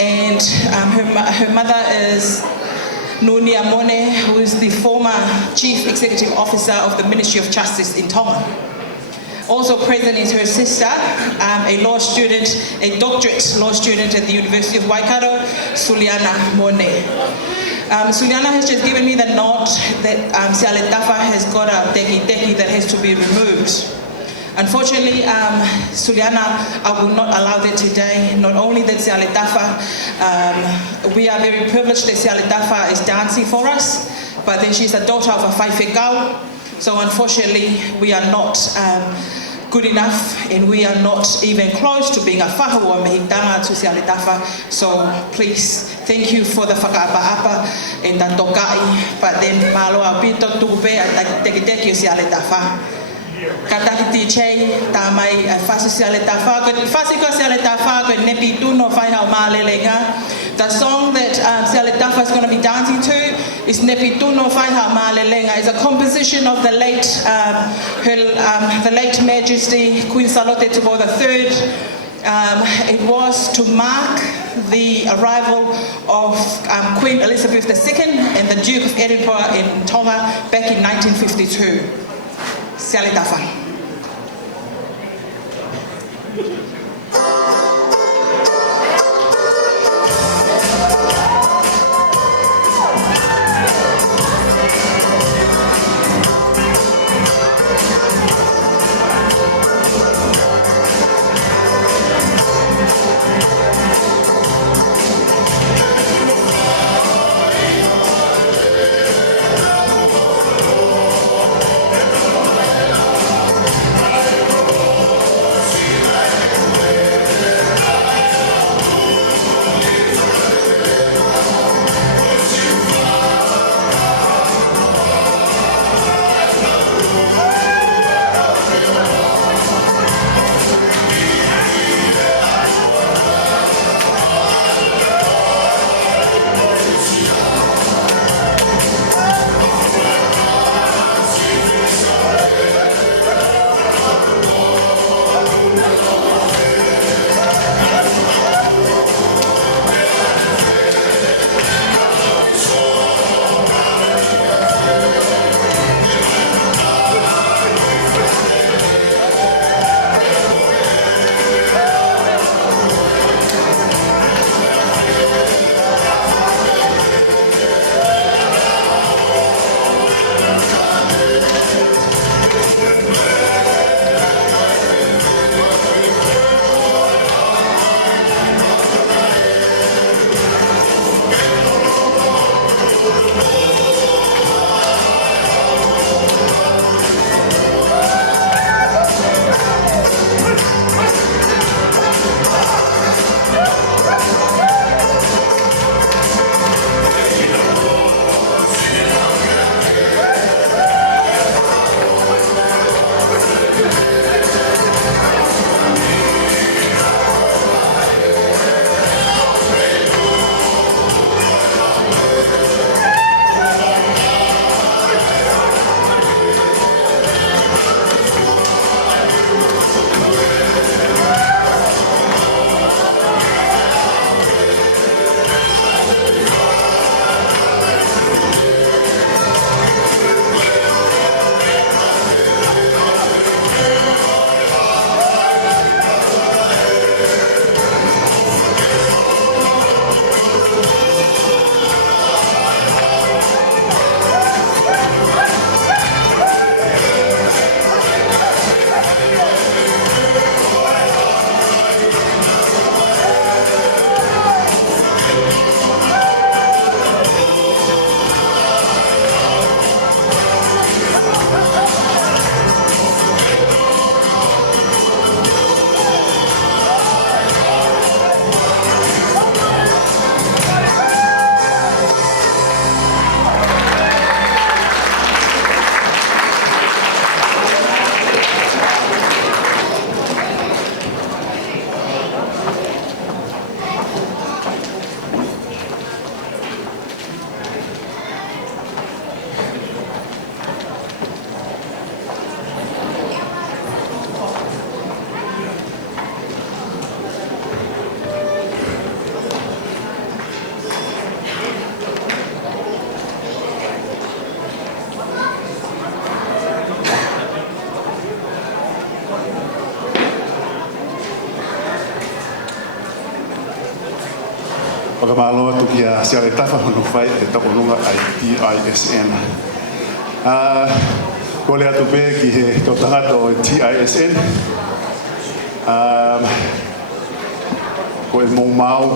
and her mother is Nunia Mone, who is the former Chief Executive Officer of the Ministry of Justice in Tonga. Also present is her sister, a law student, a doctorate law student at the University of Waikato, Suliana Mone. Suliana has just given me the nod that Siale Tafa has got a teki that has to be removed. Unfortunately, Suliana, I will not allow that today. Not only that Siale Tafa, we are very privileged that Siale Tafa is dancing for us, but then she's the daughter of a whaifekau. So unfortunately, we are not good enough, and we are not even close to being a whahua mehitanga to Siale Tafa. So please, thank you for the whakaapa-apa and the tokai, but then malo a pito tupe a teki Siale Tafa. Katakiti chei tamai fasi Siale Tafa, fasi ko Siale Tafa ko nepi tuno whaihau malelenga. The song that Siale Tafa is going to be dancing to is Nepi Tuno Whaihau Malelenga. It's a composition of the late Majesty Queen Salote Tupo III. It was to mark the arrival of Queen Elizabeth II and the Duke of Edinburgh in Tonga back in 1952. Siale Tafa. Pakamaloa tukia siale tafa hono fai te taponunga ai TISN. Kole atu pe ki he kautangata o TISN. Ko e mou mau